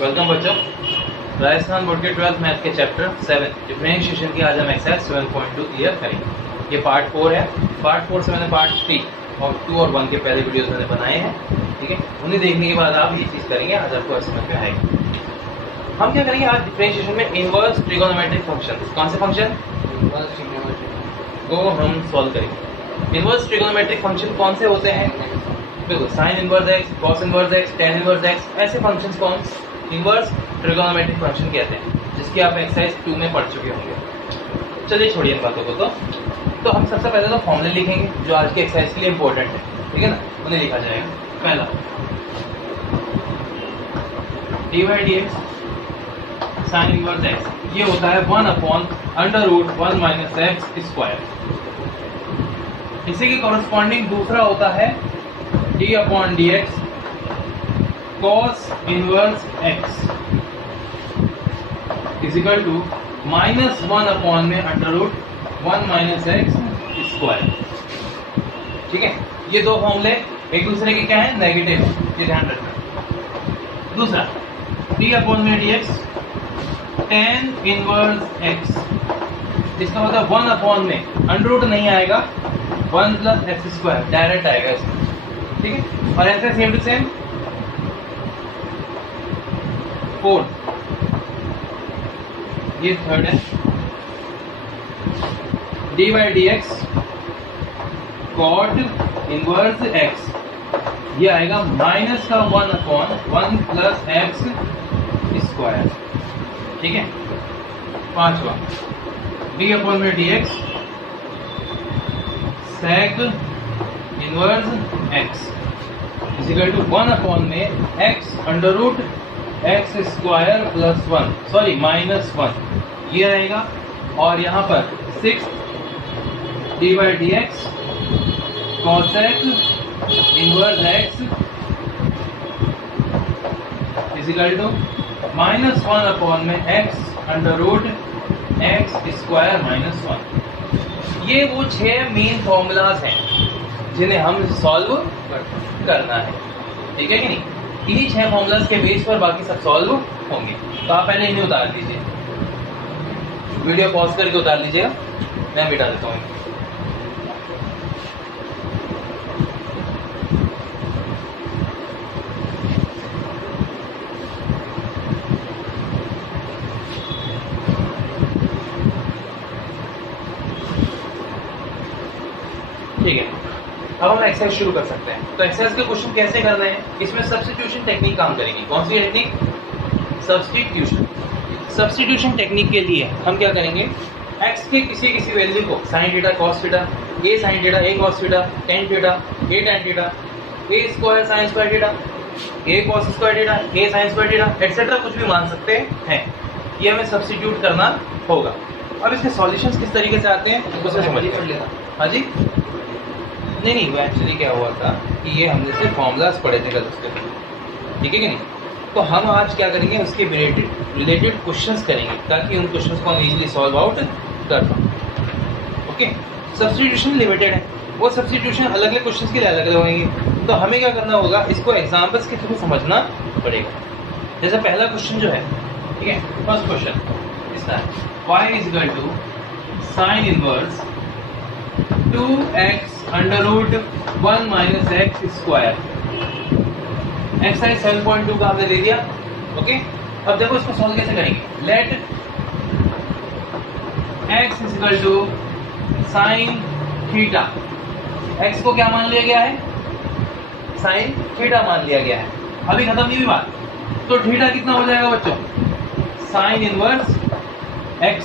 Welcome बच्चों, Rajasthan board के 12th math के चैप्टर 7 डिफरेंशिएशन की आज हम एक्सरसाइज 7.2 क्लियर करेंगे। ये पार्ट 4 है। पार्ट 4 से मैंने पार्ट 3 और 2 और 1 के पहले वीडियोस मैंने बनाए हैं, ठीक है। उन्हें देखने के बाद आप ये चीज़ करेंगे, आज आपको समझ में आएगा। हम क्या करेंगे आज डिफरेंशिएशन में इनवर्स ट्रिगोनोमेट्रिक फंक्शन, कौन से फंक्शन को हम सॉल्व करेंगे। इनवर्स ट्रिगोनोमेट्रिक फंक्शन कौन से होते हैं? बिल्कुल, sine inverse x, cos inverse x, tan inverse x, ऐसे फंक्शंस को हम इनवर्स ट्रिगोनोमेट्रिक फंक्शन कहते हैं, जिसकी आप एक्सरसाइज 2 में पढ़ चुके होंगे। चलिए छोड़िए इन बातों को। तो हम सबसे पहले तो फॉर्मूले लिखेंगे जो आज की एक्सरसाइज के लिए इंपॉर्टेंट है, ठीक है ना। उन्हें लिखा जाएगा। पहला D by D x sine inverse x, ये होता है 1/√1 माइनस एक्स स्क्वायर। इसी के कॉरस्पॉन्डिंग दूसरा होता है d/dx cos inverse x is equal to -1/√1 minus x square, ठीक है। ये दो फॉर्मूले एक दूसरे के क्या है, नेगेटिव, ये ध्यान रखना। दूसरा d/dx tan इनवर्स x, इसका मतलब 1 में अंडर नहीं आएगा, 1 + x² डायरेक्ट आएगा इसमें, ठीक है। और ऐसे सेम टू सेम 4, ये थर्ड है d/dx cot इनवर्स x, ये आएगा -1/1 + x², ठीक है। पांचवा d/dx sec inverse x is equal to 1 में x√x² + 1, सॉरी -1, ये रहेगा। और यहाँ पर 6 d/dx cosec inverse x is equal to -1 में x√x² -1। ये वो 6 मेन फॉर्मूलाज हैं जिन्हें हम सॉल्व करना है, ठीक है कि नहीं। इन्हीं 6 फॉर्मूलाज के बेस पर बाकी सब सॉल्व होंगे। तो आप पहले इन्हें उतार लीजिए, वीडियो पॉज करके उतार लीजिएगा, मैं मिटा देता हूँ। ठीक है, अब हम एक्सरसाइज शुरू कर सकते हैं। तो एक्सरसाइज के क्वेश्चन कैसे करना है, इसमें सब्स्टिट्यूशन टेक्निक काम करेगी। कौन सी टेक्निक? सब्स्टिट्यूशन। सब्स्टिट्यूशन टेक्निक के लिए हम क्या करेंगे, x के किसी वैल्यू को sign theta, cos theta, a sine theta, a cos theta, tan theta, a tan theta, a square sine square theta, a cos square theta, a sign square theta, etcetera कुछ भी मान सकते हैं। ये हमें सब्स्टिट्यूट करना होगा। अब इसके सॉल्यूशंस किस तरीके से आते हैं उसे समझिए। हाँ जी, नहीं, वो एक्चुअली क्या हुआ था कि ये हमने से फॉर्मूलाज पढ़े थे कल उसके, ठीक है कि नहीं। तो हम आज क्या करेंगे, उसके रिलेटेड क्वेश्चंस करेंगे ताकि उन क्वेश्चंस को हम इजीली सॉल्व आउट कर पाएं। ओके, सब्स्टिट्यूशन लिमिटेड है, वो सब्स्टिट्यूशन अलग अलग क्वेश्चंस के लिए अलग अलग होंगे। तो हमें क्या करना होगा, इसको एग्जाम्पल्स के थ्रू समझना पड़ेगा। जैसे पहला क्वेश्चन जो है, ठीक है, फर्स्ट क्वेश्चन इसका है y = sine inverse 2x√1 minus x²। Exercise 7.2 का आपने दे दिया। ओके, अब देखो इसको सॉल्व कैसे करेंगे। Let x = sine theta, x को क्या मान लिया गया है, साइन थीटा मान लिया गया है। अभी खत्म नहीं हुई बात। तो थीटा कितना हो जाएगा बच्चों, साइन इनवर्स x,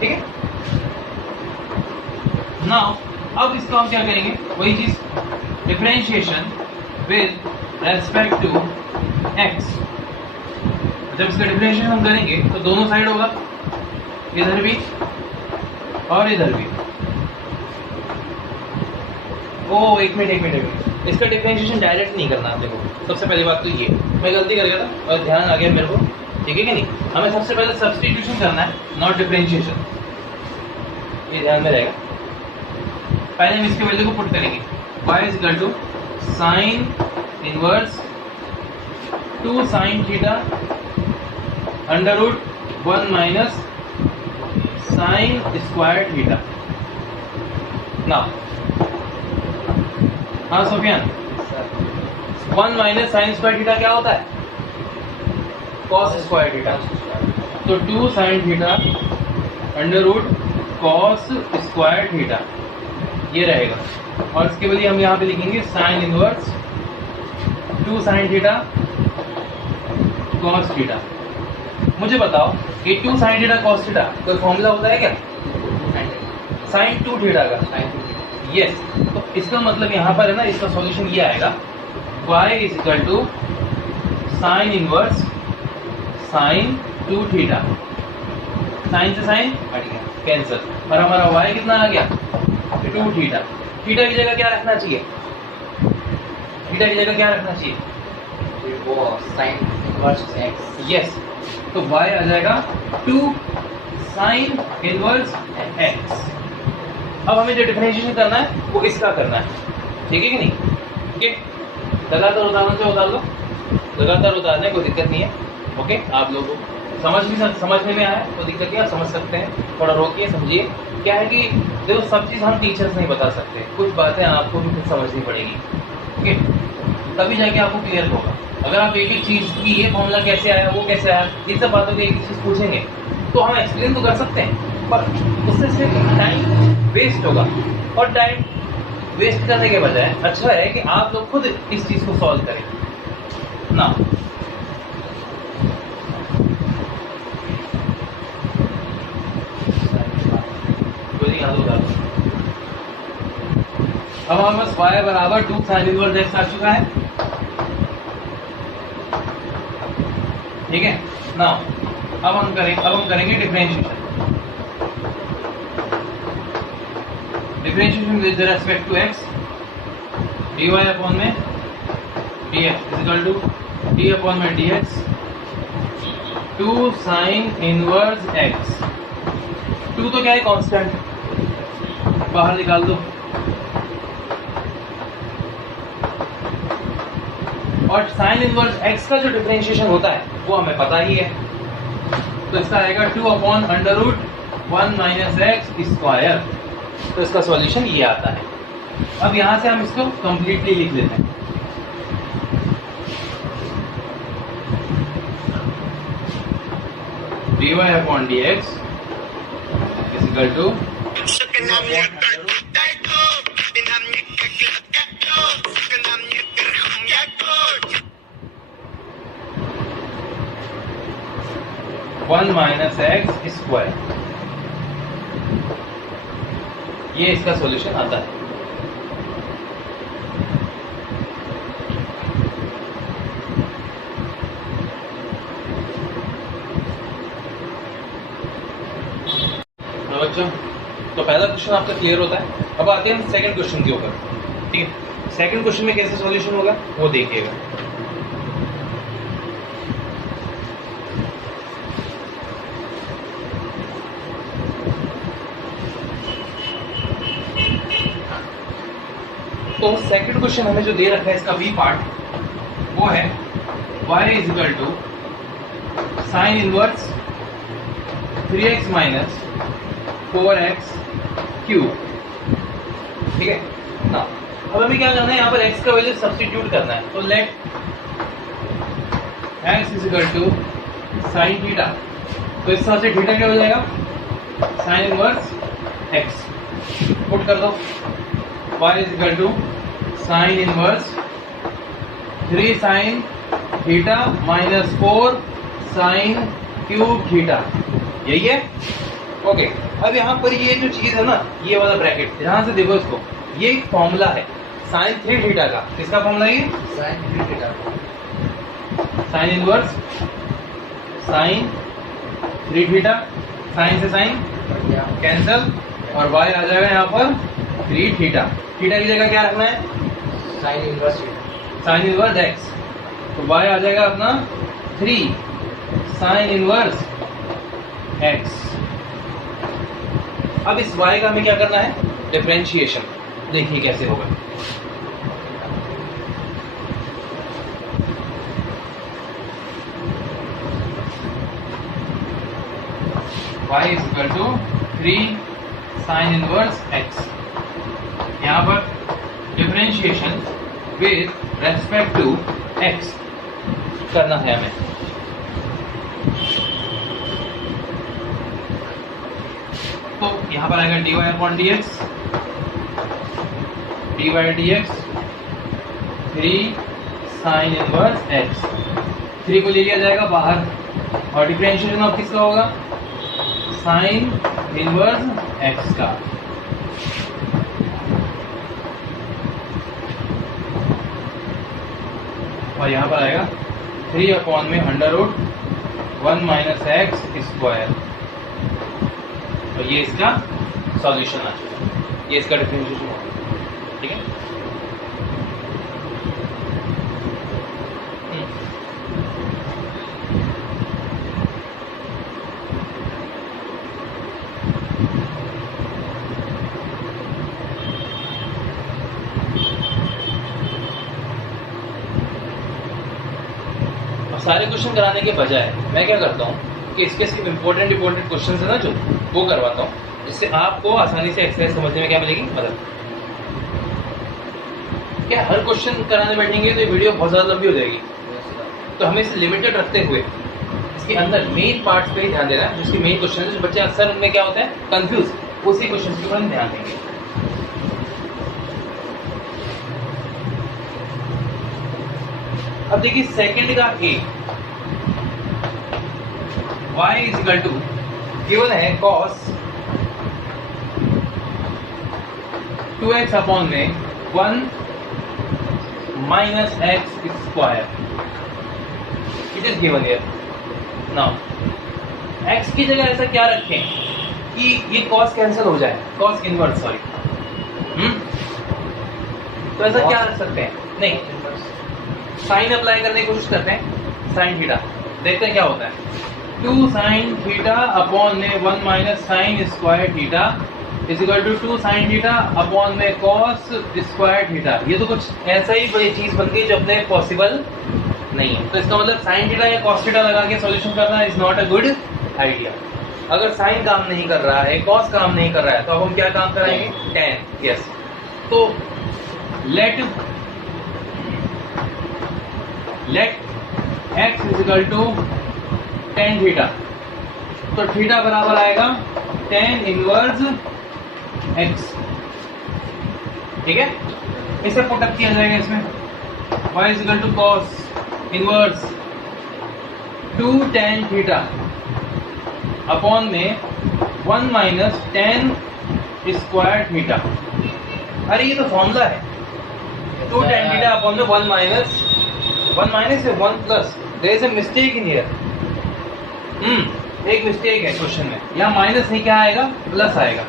ठीक है। नाउ अब इसको हम क्या करेंगे, वही चीज, differentiation with respect to x। जब इसका डिफरेंशिएशन हम करेंगे तो दोनों साइड होगा, इधर भी और इधर भी। ओ एक मिनट, इसका डिफरेंशिएशन डायरेक्ट नहीं करना। देखो सबसे पहली बात तो ये मैं गलती कर गया था और ध्यान आ गया मेरे को, ठीक है कि नहीं। हमें सबसे पहले सब्स्टिट्यूशन करना है, नॉट डिफरेंशिएशन, ये ध्यान में रहेगा। पहले हम इसके वैल्यू को पुट करेंगे, y = sine inverse 2 sine theta under root 1 minus sine square theta. ना हाँ Sofiyan, 1 minus sine square theta क्या होता है? Cos square theta. तो 2 sine theta under root cos square theta ये रहेगा, और इसके बदले हम यहाँ पे लिखेंगे sine inverse 2 sine theta cos theta. मुझे बताओ कि 2 साइन थीटा कॉस थीटा कोई फॉर्मूला होता है क्या? साइन 2 थीटा का। यस, तो इसका मतलब यहाँ पर है ना, इसका सॉल्यूशन ये आएगा y is equal to sine inverse sine 2 थीटा। साइन से साइन कैंसिल, और हमारा y कितना आ गया? 2 थीटा। थीटा की जगह क्या रखना चाहिए? थीटा की जगह क्या रखना चाहिए? वो साइन इनवर्स एक्स। यस, तो y आ जाएगा 2 साइन इनवर्स x। अब हमें जो डिफरेंशिएशन करना है वो इसका करना है, ठीक है कि नहीं? ओके, लगातार उदाहरण से उतार लो, लगातार उतारने कोई दिक्कत नहीं है। ओके, आप लोगों को समझने में आया तो दिक्कत नहीं, आप समझ सकते हैं। थोड़ा रोकिए, समझिए। क्या है कि देखो, सब चीज़ हम टीचर्स नहीं बता सकते, कुछ बातें आपको भी खुद समझनी पड़ेगी। ओके, तभी जाके आपको क्लियर होगा। अगर आप एक एक चीज़ की ये फॉर्मूला कैसे आया, वो कैसे आया, इन सब बातों की एक चीज़ पूछेंगे तो हम एक्सप्लेन तो कर सकते हैं, पर उससे सिर्फ टाइम वेस्ट होगा। और टाइम वेस्ट करने के बजाय अच्छा है कि आप लोग खुद इस चीज़ को सॉल्व करें ना। अब हमारे पास y बराबर 2 साइन इनवर्स x आ चुका है, ठीक है ना। अब हम करेंगे differentiation. Differentiation with respect to x, dy upon में dx is equal to d upon में dx 2 साइन इनवर्स x। 2 तो क्या है? कांस्टेंट, बाहर निकाल दो। और साइन इनवर्स x का जो डिफरेंशिएशन होता है वो हमें पता ही है, तो इसका आएगा 2 upon under root 1 minus x square. तो इसका सॉल्यूशन ये आता है। अब यहां से हम इसको कंप्लीटली लिख लेते हैं। dy upon dx is equal to 1 minus x square, ये इसका सॉल्यूशन आता है। बच्चों, तो पहला क्वेश्चन आपका क्लियर होता है। अब आते हैं सेकंड क्वेश्चन के ऊपर, ठीक है। सेकंड क्वेश्चन में कैसे सॉल्यूशन होगा वो देखिएगा। तो सेकंड क्वेश्चन हमें जो दे रखा है इसका बी पार्ट, वो है y is equal to sine inverse 3x minus 4x cube, ठीक है ना। अब हमें क्या करना है, यहाँ पर x का वैल्यू सब्स्टिट्यूट करना है। तो let x is equal to sine theta, तो इस तरह से थीटा क्या हो जाएगा? Sign inverse x। पुट कर दो, y is equal to sine inverse 3 sine theta minus 4 sine cube theta, यही है। ओके, अब यहाँ पर ये जो चीज है ना, ये वाला ब्रैकेट, ध्यान से देखो इसको, ये एक फॉर्मूला है साइन 3 थीटा का। किसका फॉर्मूला ये? Sine 3 theta, sine inverse sine 3 theta, sine से साइन कैंसल, और y आ जाएगा यहाँ पर 3 थीटा। थीटा की जगह क्या रखना है? साइन इनवर्स x, तो y आ जाएगा अपना 3 साइन इनवर्स x। अब इस y का हमें क्या करना है? डिफरेंशिएशन। देखिए कैसे होगा। y is equal to 3 sine inverse x। यहाँ पर differentiation with respect to x करना है हमें। तो यहाँ पर आएगा dy upon dx, dy dx 3 sine inverse x। 3 को ले लिया जाएगा बाहर और डिफरेंशिएशन ऑफ किसका होगा? साइन इनवर्स x का। और यहाँ पर आएगा 3 अपॉन में under root 1 minus x square. और ये इसका सॉल्यूशन आ चुका, ये इसका डिफरेंशिएशन होगा। ठीक है, सारे क्वेश्चन कराने के बजाय मैं क्या करता हूँ कि इसके सिर्फ इम्पोर्टेंट क्वेश्चन है ना जो वो करवाता हूँ, जिससे आपको आसानी से एक्सरसाइज समझने में क्या मिलेगी, मदद। क्या हर क्वेश्चन कराने बैठेंगे तो ये वीडियो बहुत ज़्यादा लंबी हो जाएगी, तो हमें इसे लिमिटेड रखते हुए इसके अंदर मेन पार्ट्स पे ही ध्यान देना है। जिसकी मेन क्वेश्चन है, जो बच्चे अक्सर उनमें क्या होता है कंफ्यूज, उसी क्वेश्चन के ऊपर हम ध्यान देंगे। अब देखिए सेकंड का A y is equal to given है cos 2x अपॉन में 1 minus x square. It is given here. Now x की जगह ऐसा क्या रखें कि ये cos कैंसिल हो जाए, cos इनवर्स सॉरी। तो ऐसा क्या रख सकते हैं? नहीं, साइन अप्लाई करने की कोशिश करते हैं, साइन थीटा देखते हैं क्या होता है। 2 साइन थीटा अपॉन में 1 minus sine square theta is equal to 2 sine theta upon में कॉस स्क्वायर थीटा। ये तो कुछ ऐसा ही बड़ी चीज बन गई जो अपने पॉसिबल नहीं है। तो इसका मतलब साइन थीटा या कॉस थीटा लगा के सॉल्यूशन करना is not a good idea. अगर साइन काम नहीं कर रहा है, कॉस काम नहीं कर रहा है, तो अब हम क्या काम कराएंगे? tan। यस, तो let x is equal to tan theta. तो थीटा बराबर आएगा tan इनवर्स x। ठीक है, इसे पुटअप किया जाएगा इसमें। y is equal to cos inverse 2 tan theta upon में 1 माइनस tan स्क्वायर थीटा। अरे ये तो फॉर्मूला है, 2 tan थीटा अपॉन में 1 minus 1 plus. There is a mistake in here. एक मिस्टेक है क्वेश्चन में, यहाँ माइनस नहीं क्या आएगा, प्लस आएगा,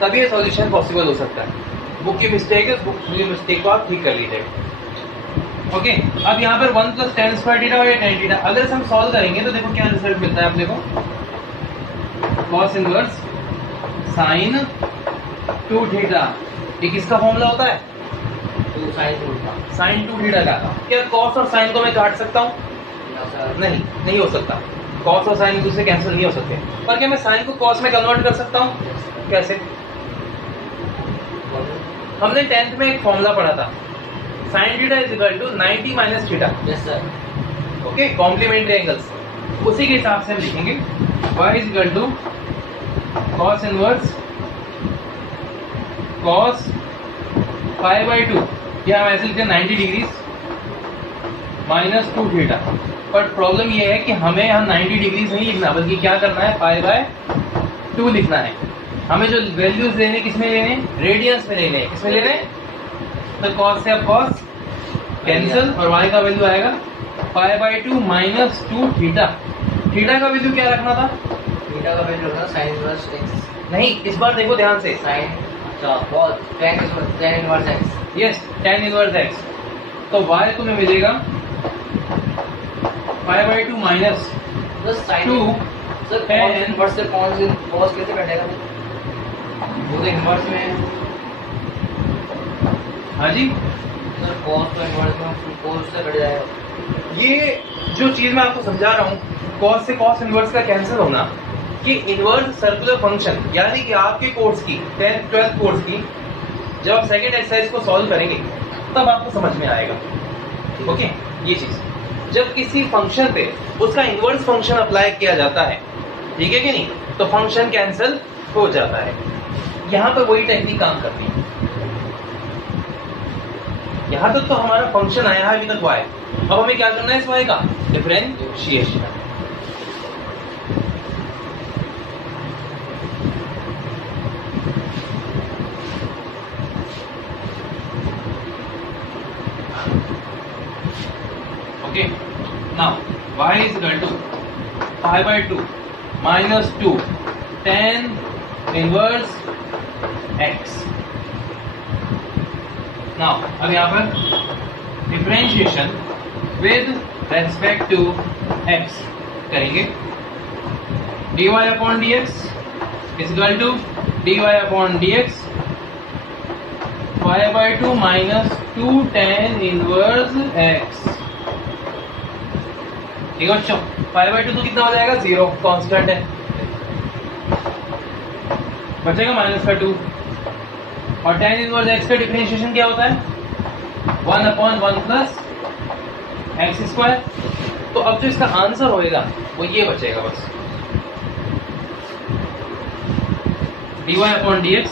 तभी ये सॉल्यूशन पॉसिबल हो सकता है। बुक की मिस्टेक है, बुक की मिस्टेक को आप ठीक कर लीजिएगा। ओके, अब यहाँ पर 1 प्लस tan स्क्वायर थीटा और ये tan थीटा अगर हम सॉल्व करेंगे तो देखो क्या रिजल्ट मिलता है अपने को। cos इनवर्स साइन 2 थीटा, ये किसका फॉर्मूला होता है? साइन 2 थीटा का। क्या cos और साइन को मैं काट सकता हूँ? नहीं हो सकता। cos और साइन एक दूसरे कैंसिल नहीं हो सकते। पर क्या मैं साइन को cos में कन्वर्ट कर सकता हूँ? कैसे? हमने 10th में एक फॉर्मूला पढ़ा था, sine theta is equal to 90 minus theta. Yes sir. Okay, complementary angles. उसी के हिसाब से हम लिखेंगे y is equal to cos inverse cos π/2। क्या हम ऐसे लिखते हैं 90 डिग्री माइनस 2 थीटा। पर प्रॉब्लम ये है कि हमें यहाँ 90 डिग्री नहीं लिखना, बल्कि क्या करना है, π/2 लिखना है। हमें जो वैल्यूज लेने किसमें लेने, रेडियंस में लेने। किसमें लेने? तो cos से अब cos कैंसिल और y का वैल्यू आएगा π/2 माइनस 2 थीटा। थीटा का वैल्यू क्या रखना था? थीटा का वैल्यू रखना साइन इनवर्स x। नहीं, इस बार देखो ध्यान से, sine tan inverse x। Yes, tan inverse x। तो y तुम्हें मिलेगा π/2 minus sine 2 sir tan inverse से cos कैसे कटेगा? वो तो इनवर्स में है। हाँ जी, सर cos तो इनवर्स में cos से कट जाएगा। ये जो चीज मैं आपको समझा रहा हूँ, cos से cos इनवर्स का कैंसिल होना, कि इनवर्स सर्कुलर फंक्शन यानी कि आपके कोर्स की 10th 12th कोर्स की जब आप सेकंड एक्सरसाइज को सॉल्व करेंगे तब आपको समझ में आएगा। ओके, ये चीज जब किसी फंक्शन पे उसका इनवर्स फंक्शन अप्लाई किया जाता है, ठीक है कि नहीं, तो फंक्शन कैंसिल हो जाता है। यहां पर वही टेक्निक काम करती है। यहां तक तो हमारा फंक्शन आया है, अभी तक y। अब हमें क्या करना है इस y का differentiation. Okay, now y is equal to pi by 2 minus 2 tan inverse x। Now अब यहाँ पर differentiation with respect to x करेंगे। dy upon dx is equal to dy upon dx pi by 2 minus 2 tan inverse x। ठीक है बच्चों, पाई by 2 तो कितना हो जाएगा, 0, कांस्टेंट है, बचेगा माइनस का 2। और tan इनवर्स x का डिफरेंशिएशन क्या होता है, 1 अपॉन 1 प्लस एक्स स्क्वायर। तो अब जो इसका आंसर होएगा वो ये बचेगा बस, dy upon dx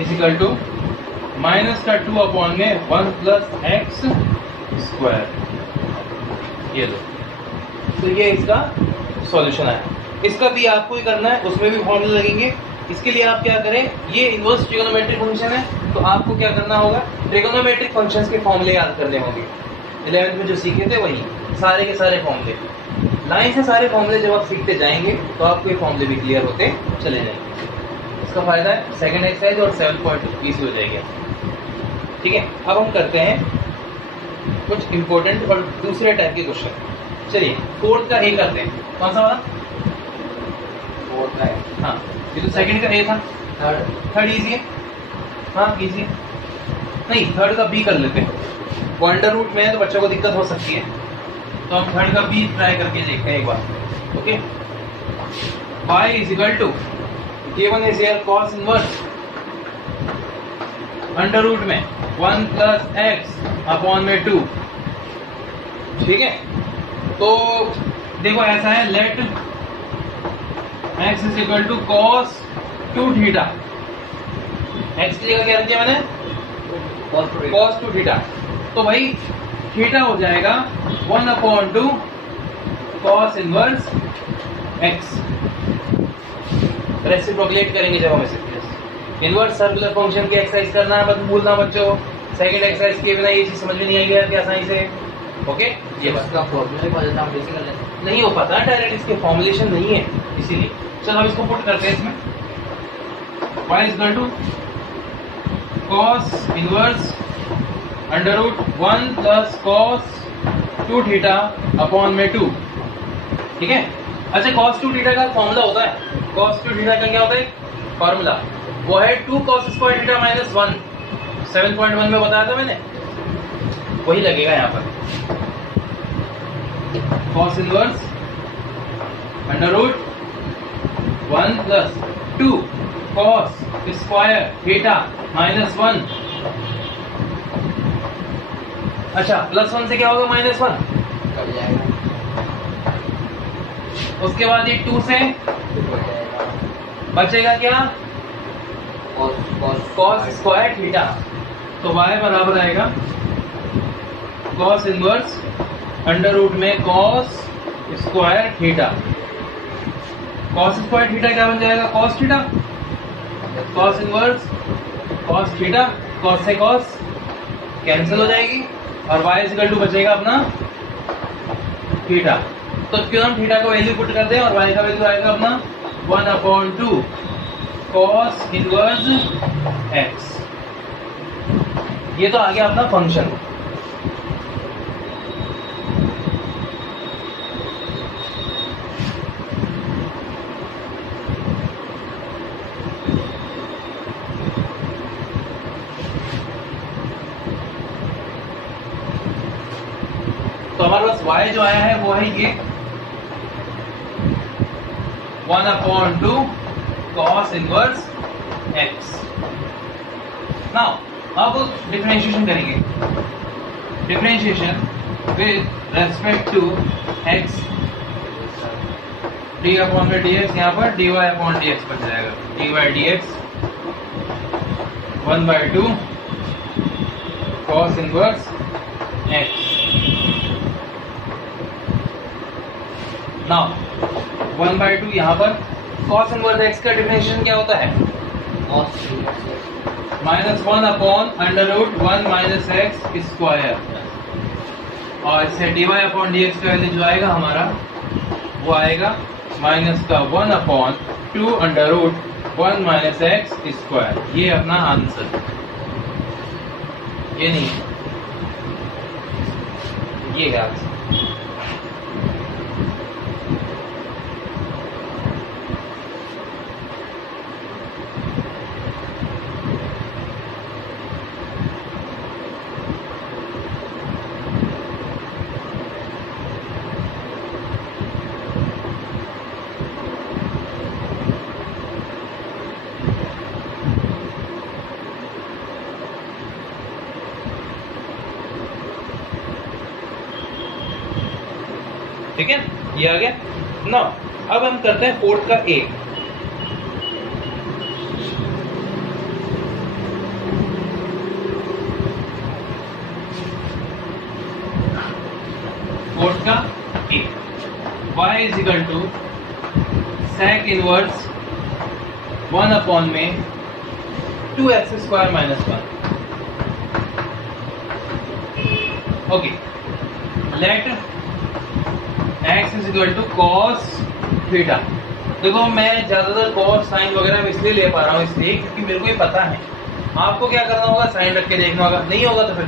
is equal to minus का 2 अपॉन में 1 प्लस एक्स स्क्वायर। ये लो, तो ये इसका सॉल्यूशन है। इसका भी आपको ही करना है, उसमें भी फॉर्मूले लगेंगे। इसके लिए आप क्या करें, ये इनवर्स ट्रिगोनोमेट्रिक फंक्शन है, तो आपको क्या करना होगा, ट्रिगोनोमेट्रिक फंक्शंस के फॉर्मूले याद करने होंगे। 11th में जो सीखे थे वही सारे के सारे फॉर्मूले, लाइन से सारे फॉर्मूले जब आप सीखते जाएंगे तो आपको ये फॉर्मूले भी क्लियर होते चले जाएंगे। इसका फायदा है सेकंड एक्सरसाइज और 7.2 इजी हो जाएगा। ठीक है, अब हम करते हैं कुछ इंपॉर्टेंट और दूसरे टाइप के क्वेश्चन। चलिए फोर्थ का ए करते हैं। कौन सा वाला, फोर्थ है। हाँ, ये तो सेकंड का ए था। थर्ड इजी है, हाँ इजी है। नहीं, थर्ड का बी कर लेते हैं। वो अंडर रूट में है तो बच्चों को दिक्कत हो सकती है, तो हम थर्ड का बी ट्राई करके देखते हैं एक बार। Okay, y is equal to given is here cos inverse under root में 1 प्लस एक्स अपॉन में 2। ठीक है, तो देखो ऐसा है, let x is equal to cos 2 theta. x की जगह क्या रख दिया मैंने, cos 2 थीटा। तो भाई थीटा हो जाएगा 1 upon 2 cos inverse x। Reciprocate करेंगे जब हम इसे इनवर्स सर्कुलर फंक्शन की एक्सरसाइज करना है, मत भूलना बच्चों। सेकंड एक्सरसाइज के बिना ये चीज समझ में नहीं आएगी यार, आसानी से। ओके, ये बस इसका फॉर्मूला पता था, हम कैसे कर लेते नहीं हो पाता डायरेक्ट, इसके फॉर्मुलेशन नहीं है इसीलिए। चलो हम इसको पुट करते हैं इसमें। y is equal to cos inverse under root 1 plus cos 2 theta upon में 2। ठीक है, अच्छा cos 2 थीटा का फॉर्मूला होता है, cos 2 थीटा का क्या होता है फॉर्मूला, वो है 2 cos स्क्वायर थीटा माइनस 1। 7.1 में बताया था मैंने, वही लगेगा यहाँ पर। cos inverse under root 1 plus 2 cos square theta minus 1। अच्छा, प्लस 1 से क्या होगा, माइनस 1 कट जाएगा, उसके बाद ये 2 से हो जाएगा बचेगा क्या, cos स्क्वायर थीटा। तो y बराबर आएगा cos इनवर्स अंडर रूट में cos square theta. cos square theta क्या बन जाएगा, cos theta. cos inverse cos theta, cos से cos कैंसिल हो जाएगी और y इज इक्वल टू बचेगा अपना थीटा। तो क्यों हम थीटा का वैल्यू पुट करते हैं और y का वैल्यू आएगा अपना 1 अपॉन 2 cos इनवर्स x। ये तो आ गया अपना फंक्शन। तो हमारे पास y जो आया है वो है ये 1/2 cos इनवर्स x। नाउ अब डिफरेंशिएशन करेंगे, differentiation with respect to x, d/dx यहाँ पर dy/dx बन जाएगा, dy/dx 1/2 cos inverse x। Now 1/2 यहाँ पर cos इनवर्स x का डिफरेंशिएशन क्या होता है? -1/√1 - x स्क्वायर, और इससे dy/dx का वैल्यू जो आएगा हमारा वो आएगा -1/2√1 - x स्क्वायर। ये अपना आंसर, ये नहीं, ये है आंसर। ठीक है, ये आ गया ना। अब हम करते हैं फोर्थ का ए। फोर्थ का ए, y = sec इनवर्स 1 में 2x² - 1। Okay, let x = cos theta. देखो मैं ज्यादातर cos साइन वगैरह में इसलिए ले पा रहा हूँ, इसलिए क्योंकि मेरे को ये पता है। आपको क्या करना होगा, साइन रख के देखना होगा, नहीं होगा तो फिर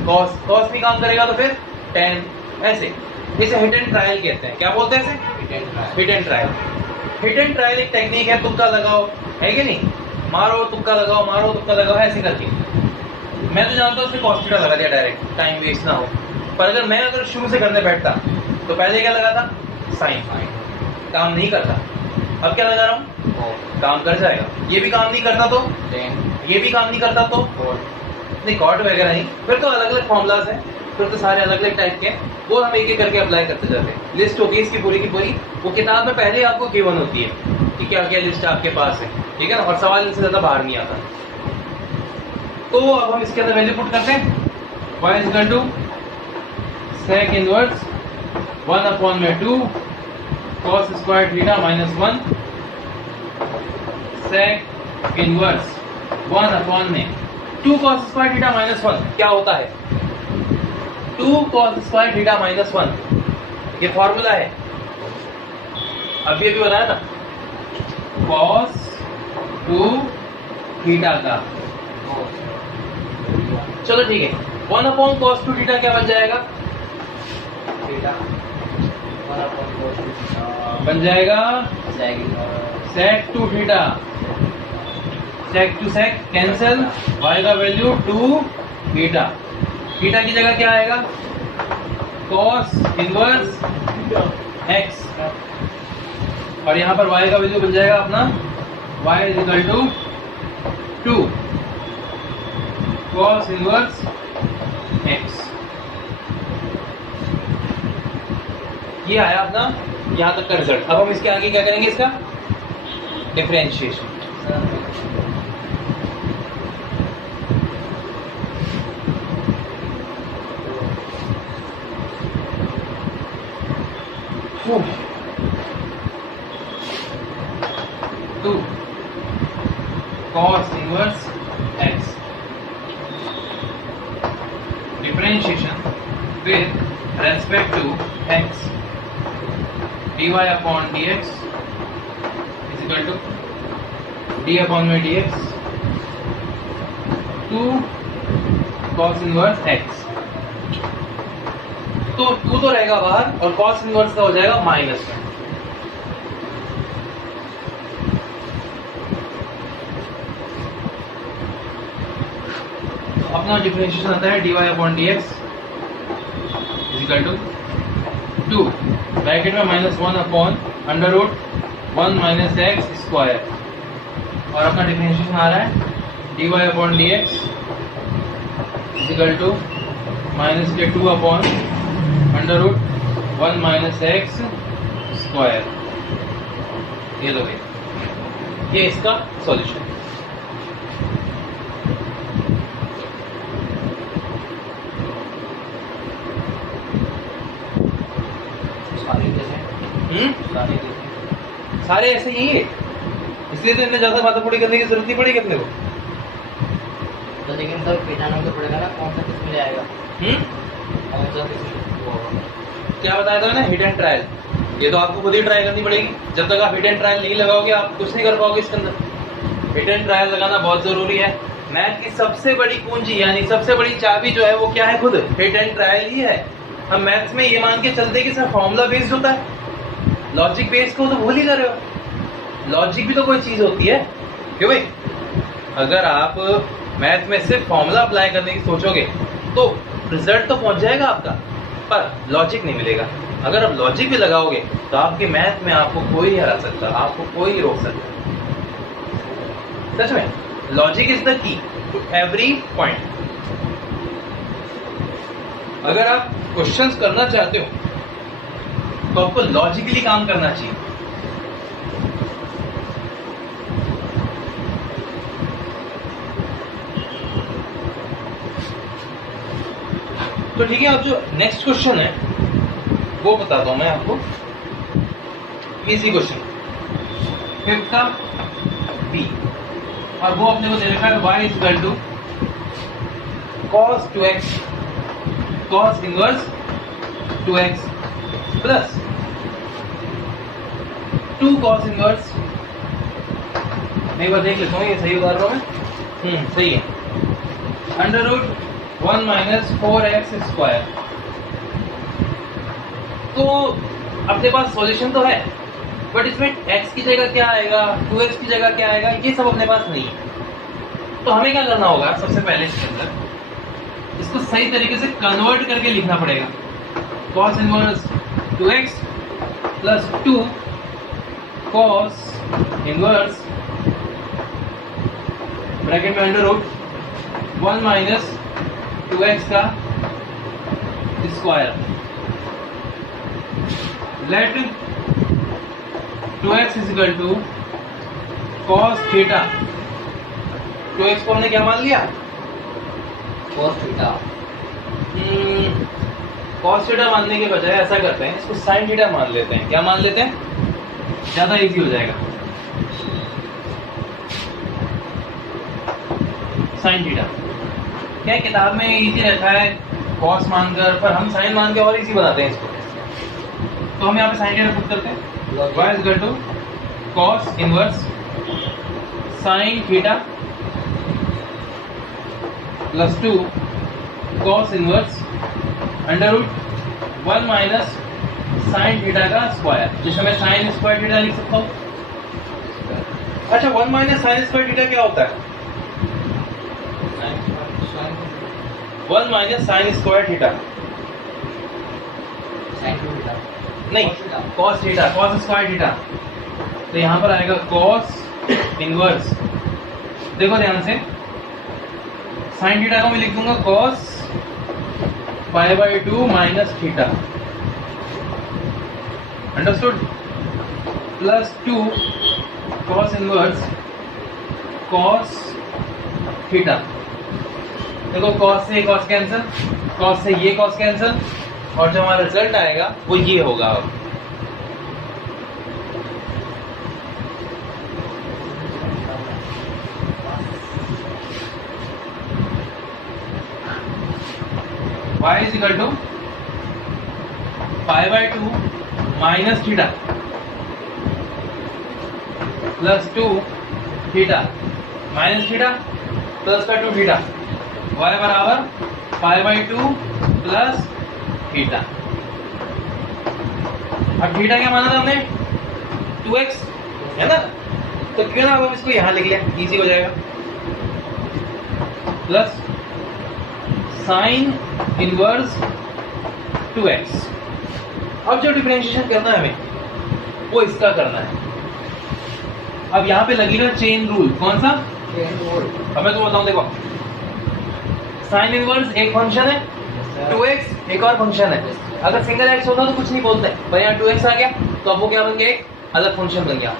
cos भी काम करेगा, तो फिर tan, ऐसे। इसे हिट एंड ट्रायल कहते हैं। क्या बोलते हैं इसे? Hit and trial. Hit and trial एक टेक्निक है, तुक्का लगाओ, है कि नहीं? मारो तुक्का लगाओ, मारो तुक्का लगाओ, ऐसे करके। मैं तो जानता हूँ उसने cos थीटा लगा दिया डायरेक्ट, टाइम वेस्ट ना हो। पर अगर शुरू से करने बैठता तो पहले क्या लगा था? साइन। काम नहीं करता। अब क्या लगा रहा हूँ? काम कर जाएगा। ये भी काम नहीं करता तो ये भी काम नहीं करता तो नहीं, कॉट वगैरह नहीं। फिर तो अलग अलग फॉर्मूलाज हैं, फिर तो सारे अलग अलग टाइप के हैं, वो हम एक एक करके अप्लाई करते जाते हैं। लिस्ट होगी इसकी पूरी की पूरी, वो किताब में पहले आपको गिवन होती है कि क्या क्या लिस्ट आपके पास है, ठीक है ना। और सवाल इनसे ज्यादा बाहर नहीं आता। तो अब हम इसके अंदर वैल्यू पुट करते हैं। y = sec inverse 1/2 cos square theta -1 sec inverse 1/2 cos square theta -1 क्या होता है? 2 cos स्क्वायर थीटा -1, ये फॉर्मूला है, अभी बताया ना, cos 2 थीटा का। चलो ठीक है, 1/cos 2 थीटा क्या बन जाएगा? बन जाएगा sec 2 theta. sec to sec cancel, y का वैल्यू 2 थीटा। थीटा की जगह क्या आएगा? cos इनवर्स x, और यहाँ पर y का वैल्यू बन जाएगा अपना y = 2 cos इनवर्स x। ये आया अपना यहाँ तक का रिजल्ट। अब हम इसके आगे क्या करेंगे? इसका differentiation. Two cos inverse x, differentiation with respect to x, dy/dx = d/dx 2 cos inverse x। तो 2 तो रहेगा बाहर और cos इनवर्स का हो जाएगा -1। अपना डिफरेंशिएशन आता है dy/dx = 2 ब्रैकेट में -1/√2 1 माइनस एक्स स्क्वायर, और अपना डिफरेंशिएशन आ रहा है dy upon d x is equal to minus के 2 upon under root 1 minus x square. ये लो भाई, ये इसका सॉल्यूशन। सारे ऐसे ही है, इसलिए तो इतने ज्यादा बातें पूरी करने की जरूरत नहीं पड़ेगी अपने को। तो लेकिन सर पहचानना तो पड़ेगा ना कौन सा किस में जाएगा। कौन सा किस में क्या बताया था ना, हिट एंड ट्रायल। ये तो आपको खुद ही ट्राई करनी पड़ेगी। जब तक आप हिट एंड ट्रायल नहीं लगाओगे आप कुछ नहीं कर पाओगे इसके अंदर। हिट एंड ट्रायल लगाना बहुत जरूरी है। मैथ की सबसे बड़ी कुंजी यानी सबसे बड़ी चाबी जो है वो क्या है, खुद हिट एंड ट्रायल ही है। हम मैथ्स में ये मान के चलते कि सिर्फ फॉर्मूला बेस्ड होता है, लॉजिक बेस्ड को तो भूल ही कर रहे हो। लॉजिक भी तो कोई चीज होती है, क्यों भाई? अगर आप मैथ में सिर्फ फॉर्मूला अप्लाई करने की सोचोगे तो रिजल्ट तो पहुंच जाएगा आपका, पर लॉजिक नहीं मिलेगा। अगर आप लॉजिक भी लगाओगे तो आपके मैथ में आपको कोई नहीं हरा सकता, आपको कोई नहीं रोक सकता। सच में logic is the key to every point. अगर आप क्वेश्चंस करना चाहते हो तो आपको लॉजिकली काम करना चाहिए। तो ठीक है, अब जो नेक्स्ट क्वेश्चन है वो बताता हूं मैं आपको। इजी क्वेश्चन 5th का बी, और वो अपने को दे रखा है y is equal to cos 2x cos inverse 2x plus 2 cos inverse. एक बार देख लेता हूँ ये सही उतार रहा हूँ मैं। सही है। Under root 1 minus 4x square. तो अपने पास सॉल्यूशन तो है, बट इसमें x की जगह क्या आएगा, 2x की जगह क्या आएगा, ये सब अपने पास नहीं है। तो हमें क्या करना होगा, सबसे पहले इसके अंदर इसको सही तरीके से कन्वर्ट करके लिखना पड़ेगा। cos inverse 2x plus 2 cos inverse bracket में अंडर रूट 1 माइनस 2x का square. Let 2x is equal to cos theta. 2x को हमने क्या मान लिया, cos थीटा। cos थीटा मानने के बजाय ऐसा करते हैं, इसको sin थीटा मान लेते हैं। क्या मान लेते हैं, ज्यादा इजी हो जाएगा। sin थीटा क्या है, किताब में इजी रहता है cos मानकर, पर हम sin मान के और इजी बनाते हैं इसको। तो हम यहाँ पे sin थीटा पुट करते हैं। y is equal to cos inverse sin theta plus 2 cos inverse under root 1 minus sin theta का स्क्वायर, जिसे मैं sin स्क्वायर थीटा लिख सकता हूँ। अच्छा, 1 माइनस sin स्क्वायर थीटा क्या होता है? 1 माइनस sin स्क्वायर थीटा नहीं, cos theta, cos square theta. तो यहाँ पर आएगा cos इनवर्स। देखो ध्यान से, sin थीटा को मैं लिख दूंगा cos π/2 minus theta, understood, plus 2 cos inverse cos theta. देखो cos से cos कैंसिल, cos से ये cos कैंसिल, और जो हमारा रिजल्ट आएगा वो ये होगा। अब y is equal to π/2 minus theta plus 2 theta minus theta plus का 2 थीटा, y बराबर π/2 प्लस थीटा। अब थीटा क्या माना था हमने, 2x है ना, तो क्यों ना हम इसको यहां लिख लिया, इजी हो जाएगा। Plus sine inverse 2x। अब जो डिफरेंशिएशन करना है हमें वो इसका करना है। अब यहाँ पे लगेगा चेन रूल, कौन सा? Chain rule. अब मैं तुम्हें बताऊँ, देखो साइन इनवर्स एक फंक्शन है, 2x एक और फंक्शन है। अगर सिंगल x होता तो कुछ नहीं बोलते, पर यहाँ 2x आ गया तो अब वो क्या बन गया, एक अलग फंक्शन बन गया।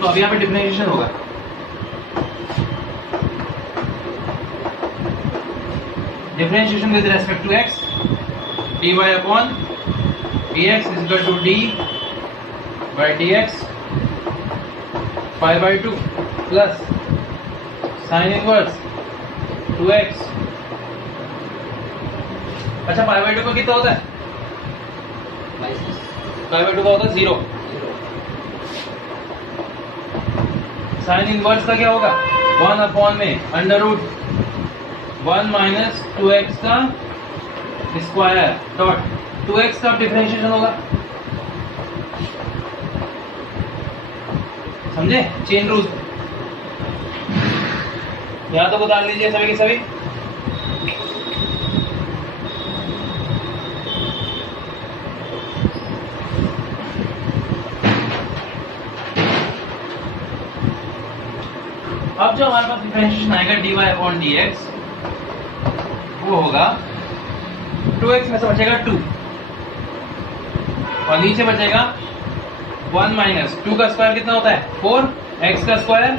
तो अब यहाँ पे डिफरेंशिएशन होगा। Differentiation with respect to x, dy upon dx is equal to d by dx pi by 2 plus sine inverse 2x। अच्छा पाई बाई 2 का कितना होता है? पाई बाई 2 का होता है 0। साइन इनवर्स का क्या होगा? 1 अपॉन में अंडर रूट 1 माइनस 2x का स्क्वायर डॉट 2x का डिफरेंशिएशन होगा। समझे? चेन रूल यहां तो बता लीजिए सभी के सभी। अब जो हमारे पास डिफरेंशिएशन आएगा dy अपॉन dx, वो होगा 2x में से बचेगा 2 और नीचे बचेगा 1 माइनस 2 का स्क्वायर कितना होता है? 4, x का स्क्वायर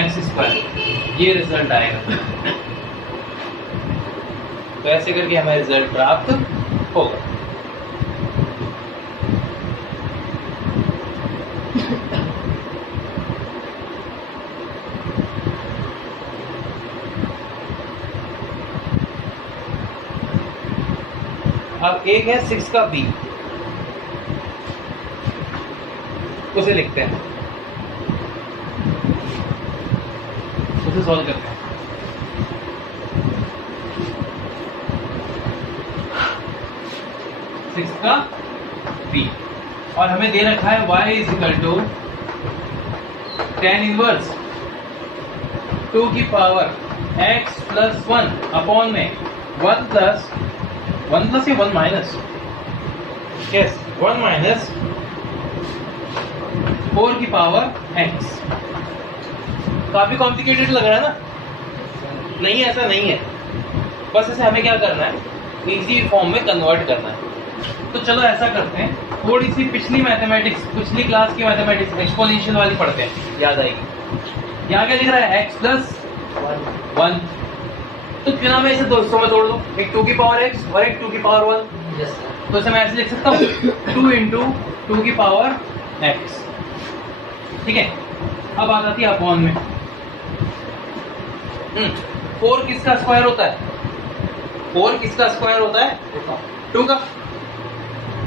x स्क्वायर। ये रिजल्ट आएगा। तो ऐसे करके हमें रिजल्ट प्राप्त होगा। अब एक है 6 का b, उसे लिखते हैं, उसे सॉल्व करते हैं। सिक्स का b और हमें दे रखा है y is equal to tan inverse 2 की पावर x प्लस 1 अपॉन में 1 प्लस या 1 माइनस, यस 1 माइनस 4 की पावर x। काफी कॉम्प्लिकेटेड लग रहा है ना? नहीं, ऐसा नहीं है, बस इसे हमें क्या करना है, इजी फॉर्म में कन्वर्ट करना है। तो चलो ऐसा करते हैं, थोड़ी सी पिछली मैथमेटिक्स, पिछली क्लास की मैथमेटिक्स एक्सपोनेंशियल वाली पढ़ते हैं, याद आएगी। यहाँ क्या लिख रहा है? x plus 1। तो क्यों ना मैं इसे दो हिस्सों में तोड़ दूं, एक 2 की पावर x और एक 2 की पावर 1। यस तो इसे मैं ऐसे लिख सकता हूँ 2 इंटू 2 की पावर x। ठीक है, अब आ जाती है अपॉन में 4 किसका स्क्वायर होता है? 4 किसका स्क्वायर होता है? 2 का।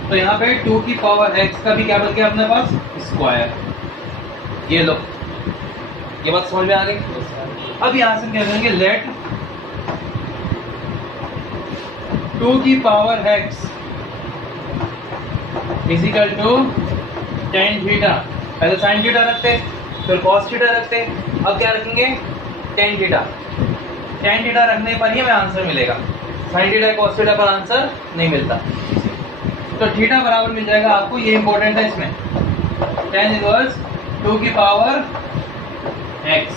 तो यहाँ पे 2 की पावर x का भी क्या बन गया अपने पास? स्क्वायर। ये लो, ये बात समझ में आ गई। अब यहाँ से क्या करेंगे, लेट 2 की power x is equal to tan theta. पहले sin थीटा रखते, फिर cos थीटा रखते, अब क्या रखेंगे? tan theta. tan थीटा रखने पर ही हमें आंसर मिलेगा, sin थीटा cos थीटा पर आंसर नहीं मिलता। तो थीटा बराबर मिल जाएगा आपको, ये इंपॉर्टेंट है इसमें, tan इनवर्स 2 की पावर x।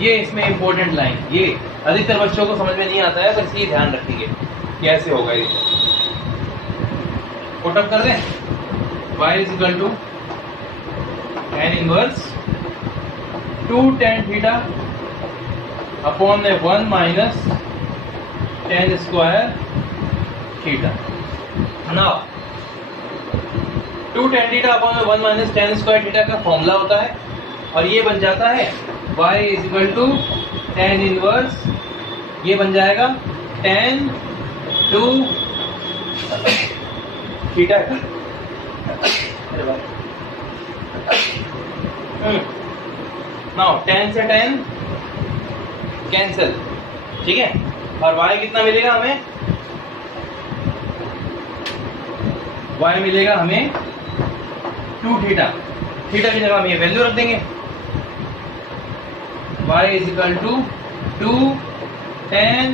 ये इसमें इंपॉर्टेंट लाइन, ये अधिकतर बच्चों को समझ में नहीं आता है, बस ये ध्यान रखिए कैसे होगा ये। पुटअप कर दें, y is equal to tan inverse 2 tan theta upon में 1 minus tan square theta. Now 2 tan theta upon में 1 माइनस tan स्क्वायर थीटा का फॉर्मूला होता है और ये बन जाता है y is equal to tan inverse, ये बन जाएगा tan 2 थीटा का। नाउ tan से tan कैंसिल, ठीक है, और y कितना मिलेगा हमें? y मिलेगा हमें 2 थीटा। थीटा की जगह हम ये वैल्यू रख देंगे, y is equal to 2 tan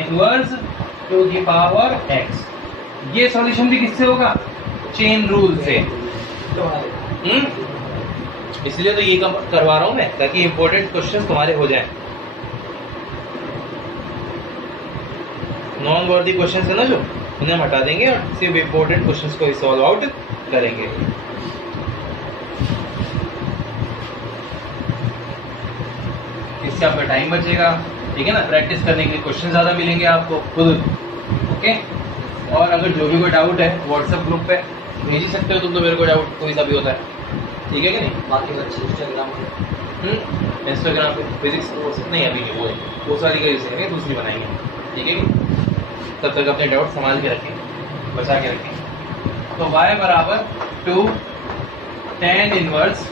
inverse 2 की पावर x। ये सॉल्यूशन भी किससे होगा? चेन रूल से। इसलिए तो ये करवा रहा हूँ मैं, ताकि इंपॉर्टेंट क्वेश्चंस तुम्हारे हो जाएं। नॉन वर्दी क्वेश्चंस है ना जो, उन्हें हम हटा देंगे और सिर्फ इंपॉर्टेंट क्वेश्चंस को ही सॉल्व आउट करेंगे। इससे आपका टाइम बचेगा, ठीक है ना, प्रैक्टिस करने के लिए क्वेश्चन ज़्यादा मिलेंगे आपको खुद। ओके, और अगर जो भी कोई डाउट है व्हाट्सएप ग्रुप पे भेज ही सकते हो तुम, तो मेरे को डाउट कोई सा भी होता है, ठीक है कि नहीं। बाकी बच्चे इंस्टाग्राम पे फिजिक्स कोर्स नहीं, अभी नहीं, वो सारी का यूज़ करेंगे, दूसरी बनाएंगे, ठीक है कि तब तक अपने डाउट संभाल के रखें, बचा के रखें। तो y बराबर 2 tan इनवर्स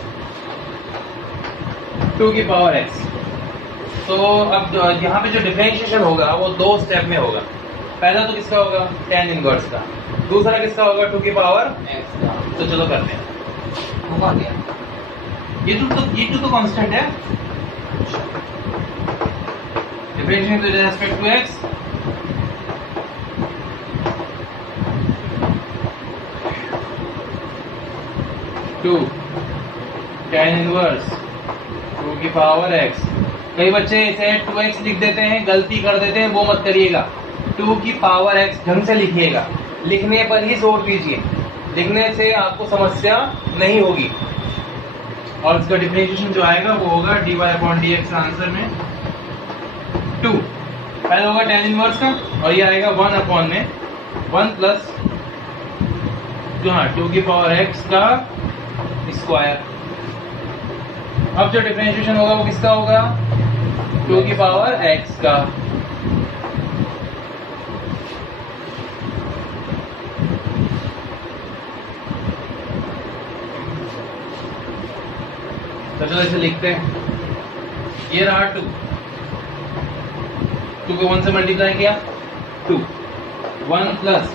2 की पावर x। तो अब यहाँ पे जो डिफरेंशिएशन होगा वो 2 स्टेप में होगा। पहला तो किसका होगा, tan इनवर्स का, दूसरा किसका होगा, 2 की पावर x का। तो चलो करते हैं। हुआ क्या? ये तो कांस्टेंट है, differentiation with respect to x। Two tan inverse 2 की पावर x। कई बच्चे इसे 2x लिख देते हैं, गलती कर देते हैं, वो मत करिएगा। 2 की पावर x ढंग से लिखिएगा, लिखने पर ही जोर दीजिए, लिखने से आपको समस्या नहीं होगी। और इसका डिफरेंशिएशन जो आएगा वो होगा dy/dx आंसर में 2। पहले होगा tan इनवर्स का, और ये आएगा 1 में 1 प्लस जो 2 की पावर x का स्क्वायर। अब जो डिफरेंशिएशन होगा वो किसका होगा, 2 की पावर x का। तो चलो इसे लिखते हैं, ये रहा 2 को 1 से मल्टीप्लाई किया 2, 1 प्लस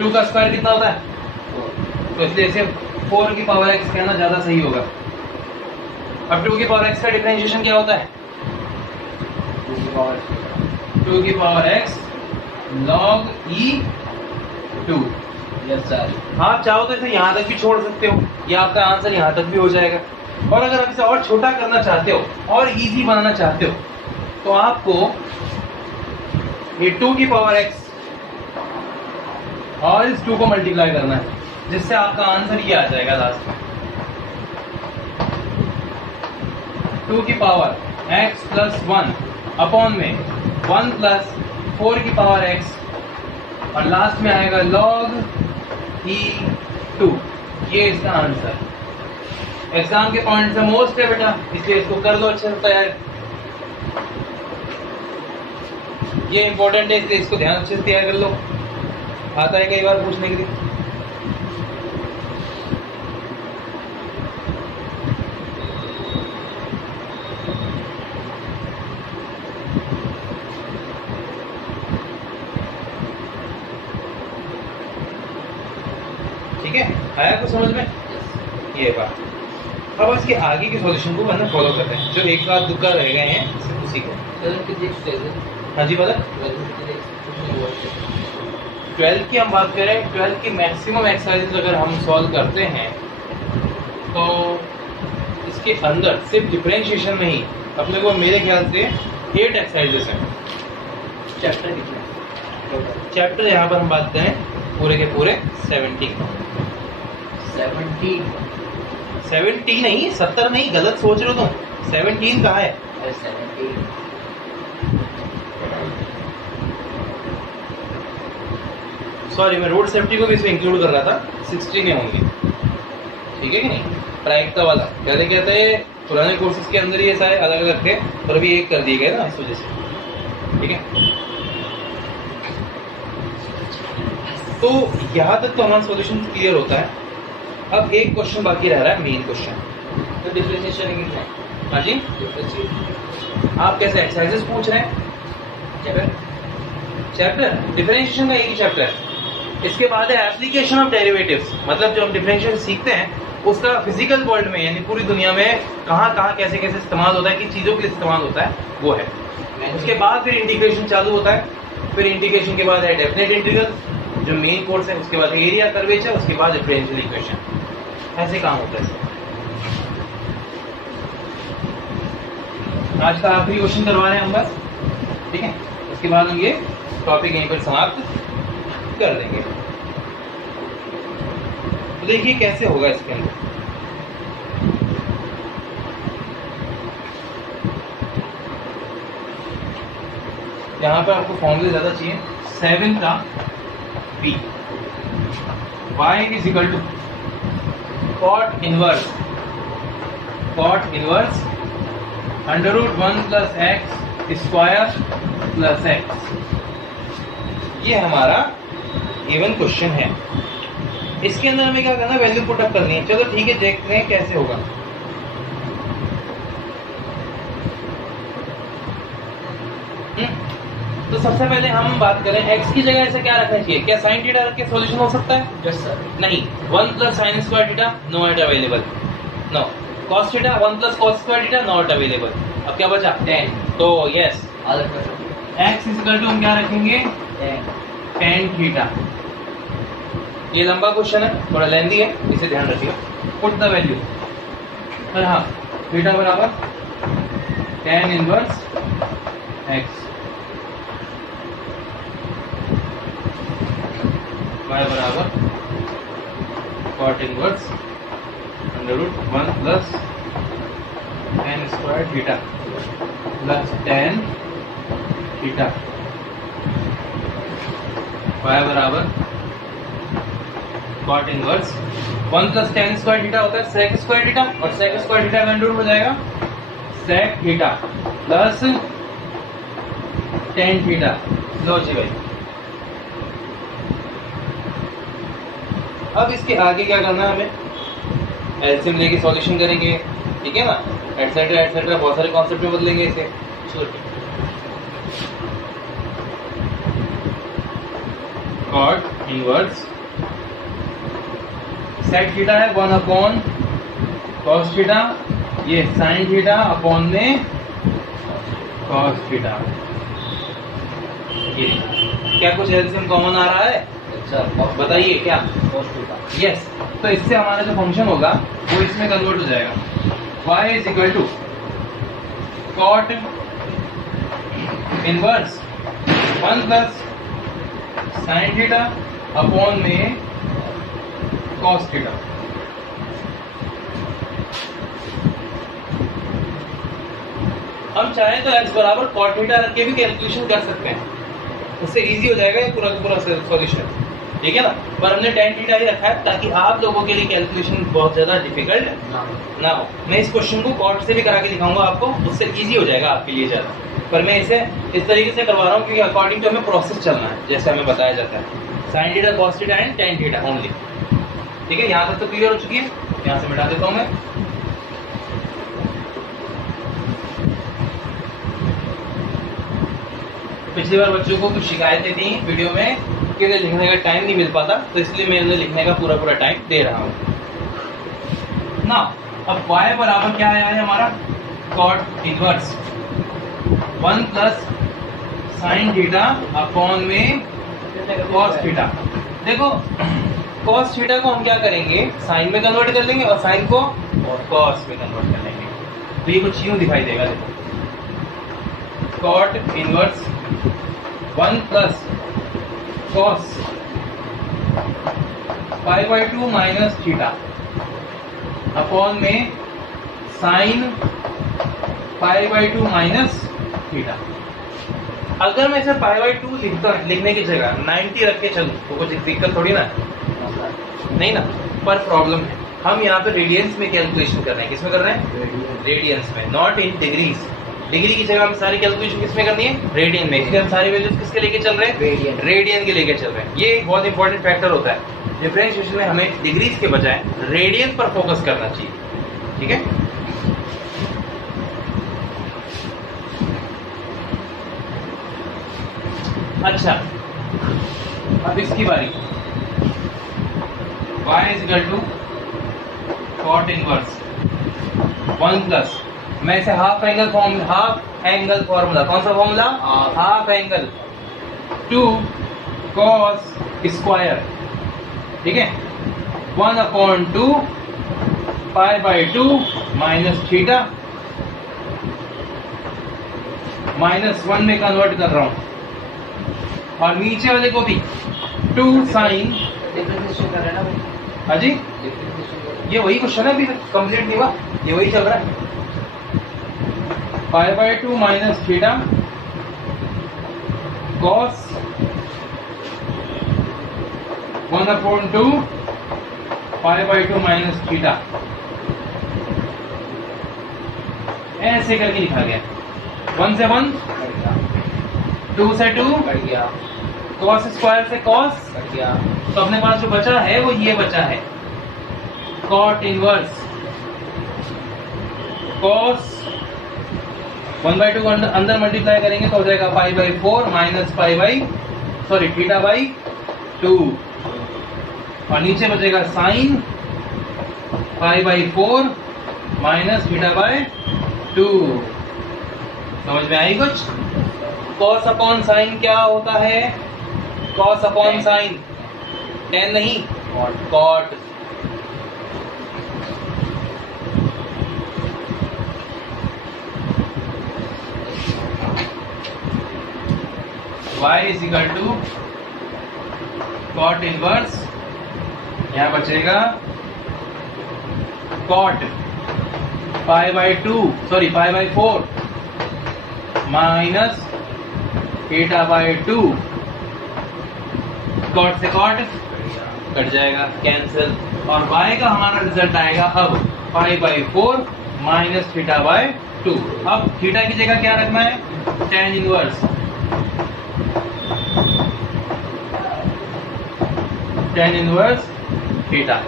2 का स्क्वायर कितना होता है, तो इसलिए इसे 4 की पावर x कहना ज्यादा सही होगा। अब 2 की पावर x का डिफरेंशिएशन क्या होता है, 2 की power x log e2। Yes sir. आप चाहो तो इसे यहाँ तक भी छोड़ सकते हो, या आपका आंसर यहाँ तक भी हो जाएगा। और अगर आप इसे और छोटा करना चाहते हो और इजी बनाना चाहते हो, तो आपको ये 2 की पावर x और इस 2 को मल्टीप्लाई करना है, जिससे आपका आंसर ये आ जाएगा लास्ट में, 2 की पावर x प्लस 1 अपॉन में 1 प्लस 4 की पावर x, और लास्ट में आएगा log e2। ये इसका आंसर एग्जाम के पॉइंट से मोस्ट है बेटा, इसलिए इसको कर लो अच्छे से तैयार। ये इंपॉर्टेंट है, इसलिए इसको ध्यान अच्छे से तैयार कर लो, आता है कई बार पूछने के लिए। ठीक है, आया कुछ समझ में ये बात। अब इसके आगे के सॉल्यूशन को मतलब फॉलो करते हैं, जो एक बार दुक्का रह गए हैं उसी को। हाँ जी पता, 12 की हम बात करें, 12 की मैक्सिमम एक्सरसाइजेज अगर हम सॉल्व करते हैं तो इसके अंदर सिर्फ डिफरेंशिएशन में ही अपने को मेरे ख्याल से 8 एक्सरसाइजेस हैं। चैप्टर कितने, चैप्टर यहाँ पर हम बात करें पूरे के पूरे 17 नहीं, 70 नहीं, गलत सोच रहे हो तुम, 17 कहाँ है, 17। सॉरी, मैं रोड सेफ्टी को भी इसमें इंक्लूड कर रहा था, 60 में होंगे, ठीक है कि नहीं। प्रायिकता वाला पहले कहते हैं पुराने कोर्सेज के अंदर ही ऐसा है, अलग अलग थे, पर अभी एक कर दिए गए ना इस वजह से, ठीक है। तो यहाँ तक तो हमारा सॉल्यूशन क्लियर होता है। अब एक क्वेश्चन बाकी रह रहा है, मेन क्वेश्चन, तो डिफरेंशिएशन कितना है? हाँ जी, आप कैसे एक्सरसाइजेस पूछ रहे हैं, चैप्टर डिफरेंशिएशन का एक चैप्टर है। इसके बाद है एप्लीकेशन ऑफ डेरिवेटिव्स, मतलब जो हम डिफरेंशिएशन सीखते हैं उसका फिजिकल वर्ल्ड में, यानी पूरी दुनिया में कहाँ कहाँ कैसे कैसे इस्तेमाल होता है, किन चीज़ों के लिए इस्तेमाल होता है, वो है। उसके बाद फिर इंटीग्रेशन चालू होता है, फिर इंटीग्रेशन के बाद है डेफिनेट इंटीग्रल जो मेन कोर्स है, उसके बाद एरिया कर्वेचर, उसके बाद डिफरेंशियल इक्वेशन। ऐसे काम होता है। आज का आखिरी क्वेश्चन करवा रहे हैं हम बस, ठीक है। उसके बाद हम ये टॉपिक यहीं पर समाप्त कर देंगे। तो देखिए कैसे होगा इसके अंदर। यहाँ पर आपको फॉर्मूले ज्यादा चाहिए। 7 का p y is equal to cot inverse under root 1 plus x square plus x. ये हमारा गिवन क्वेश्चन है। इसके अंदर हमें क्या करना है, वैल्यू पुट अप करनी है। चलो ठीक है, देखते हैं कैसे होगा। तो सबसे पहले हम बात करें x की जगह ऐसे क्या रखना चाहिए। क्या sin थीटा रख के सॉल्यूशन हो सकता है? Yes sir. नहीं। 1 plus sine square theta not available. No. cos theta 1 plus cos square theta not available. अब क्या बचा? tan। तो yes x is equal to हम क्या रखेंगे, tan थीटा। ये लंबा क्वेश्चन है, थोड़ा लेंथी है, इसे ध्यान रखिएगा। Put the value. हाँ, थीटा बराबर tan इनवर्स x, y बराबर cot inverse under root 1 plus tan square theta plus tan theta, y बराबर cot inverse 1 plus tan square theta होता है sec स्क्वायर थीटा, और sec स्क्वायर थीटा का under root हो जाएगा sec theta plus tan theta. लो जी भाई, अब इसके आगे क्या करना है, हमें एलसीएम लेके सॉल्यूशन करेंगे, ठीक है ना, एटसेट्रा एटसेट्रा, बहुत सारे कॉन्सेप्ट में बदलेंगे इसे। चलो कॉट इनवर्स सेक थीटा है 1 अपॉन कॉस थीटा, ये साइन थीटा अपॉन में कॉस थीटा। ये क्या कुछ एलसीएम कॉमन आ रहा है? बताइए क्या? यस। तो इससे हमारा जो फंक्शन होगा वो इसमें कन्वर्ट हो जाएगा। y is equal to cot inverse 1 plus sine theta upon में कॉस थीटा। हम चाहे तो x बराबर कॉट थीटा रख के भी कैलकुलेशन कर सकते हैं, उससे इजी हो जाएगा ये पूरा सॉल्यूशन, ठीक है ना। पर हमने tan थीटा ही रखा है ताकि आप लोगों के लिए कैलकुलेशन बहुत ज्यादा डिफिकल्ट ना हो। मैं इस क्वेश्चन को कॉट से भी करा के दिखाऊंगा आपको, उससे इजी हो जाएगा आपके लिए ज्यादा। पर मैं इसे इस तरीके से करवा रहा हूँ क्योंकि अकॉर्डिंग टू हमें प्रोसेस चलना है, जैसे हमें बताया जाता है sign theta cos theta and tan theta only, ठीक है। यहाँ तक तो क्लियर हो चुकी है, यहाँ से मिटा देता हूँ मैं। पिछली बार बच्चों को कुछ शिकायतें थी वीडियो में कि उन्हें लिखने का टाइम नहीं मिल पाता, तो इसलिए मैं उन्हें लिखने का पूरा टाइम दे रहा हूँ ना। अब y बराबर क्या आया है हमारा, cot inverse 1 plus sine theta upon में cos थीटा। देखो cos थीटा को हम क्या करेंगे, साइन में कन्वर्ट कर लेंगे और साइन को cos में कन्वर्ट कर लेंगे, तो ये कुछ यूं दिखाई देगा। देखो cot inverse 1 plus cos π/2 minus theta upon में साइन π/2 माइनस थीटा। अगर मैं इसे π/2 लिखने की जगह 90 रख के चलूं तो कुछ दिक्कत थोड़ी ना, नहीं ना। पर प्रॉब्लम है, हम यहाँ पे रेडियंस में कैलकुलेशन कर रहे हैं। किसमें कर रहे हैं? रेडियंस में, नॉट इन डिग्रीज। डिग्री की जगह हम सारी कैलकुलेशन किसमें करनी है? रेडियन में, क्योंकि हम सारी वैल्यूज किसके लेके चल रहे हैं? रेडियन के लेके चल रहे हैं। ये एक बहुत इंपॉर्टेंट फैक्टर होता है डिफरेंशिएशन में, हमें डिग्रीज के बजाय रेडियन पर फोकस करना चाहिए, ठीक है। अच्छा, अब इसकी बारी। y is equal to cot inverse 1 plus, मैं इसे हाफ एंगल फॉर्मूला, कौन सा formula? Half angle 2 cos square, ठीक है, 1/2 π/2 माइनस थीटा -1 में कन्वर्ट कर रहा हूँ, और नीचे वाले को भी 2 sin। डिफरेंशिएशन कर रहे हैं ना भाई, हाँ जी, डिफरेंशिएशन ये वही क्वेश्चन है, अभी कंप्लीट नहीं हुआ, ये वही चल रहा है। π/2 minus theta cos 1/2 π/2 minus theta, ऐसे करके लिखा गया। 1 से 1, 2 से 2, कट गया, cos स्क्वायर से cos, कट गया, तो अपने पास जो बचा है वो ये बचा है, cot इनवर्स cos 1/2 अंदर मल्टीप्लाई करेंगे तो हो जाएगा π/4 माइनस θ/2, और नीचे बचेगा sin π/4 माइनस θ/2। समझ में आई कुछ? cos अपॉन sin क्या होता है? cos अपॉन sin tan नहीं, cot। y is equal to cot inverse, यहाँ बचेगा cot π/4 माइनस θ/2, cot से cot कट जाएगा, कैंसिल, और y का हमारा रिजल्ट आएगा अब π/4 माइनस θ/2। अब थीटा की जगह क्या रखना है? tan inverse, tan inverse theta.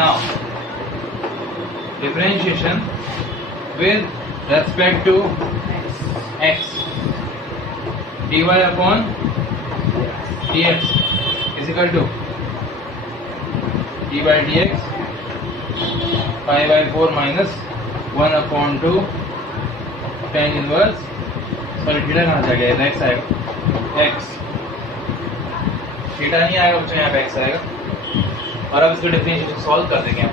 Now, differentiation with respect to x, dy upon dx is equal to d by dx π/4 minus 1/2 tan inverse, sorry theta कहाँ जाएगा, x आएगा, x थीटा नहीं आएगा बच्चों, यहाँ पे x आएगा। और अब इसको डिफरेंशिएशन सॉल्व कर देंगे हम।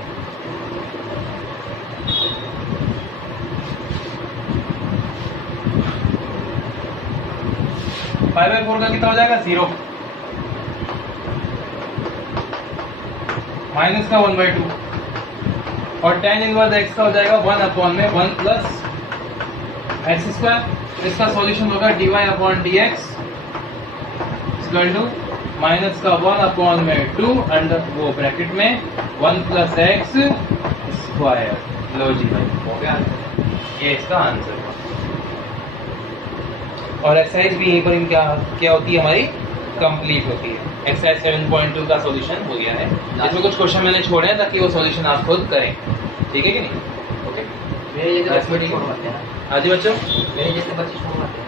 π/4 का कितना हो जाएगा? 0, माइनस का 1/2, और tan इनवर्स x का हो जाएगा 1/1 प्लस x²। इसका सॉल्यूशन होगा dy upon dx equal to minus का 1/2 अंडर वो ब्रैकेट में 1 प्लस एक्स स्क्वायर। लो जी भाई, हो गया। ये इसका आंसर है। और एक्सरसाइज भी यहीं पर क्या क्या होती है हमारी, कंप्लीट होती है। एक्सरसाइज 7.2 का सॉल्यूशन हो गया है। इसमें कुछ क्वेश्चन मैंने छोड़े हैं ताकि वो सॉल्यूशन आप खुद करें, ठीक है कि नहीं? ओके, मेरे जैसे बच्चे छोड़ मारते हैं ना, हाँ जी बच्चों। मेरे जैसे बच्चे छोड़ मारते हैं।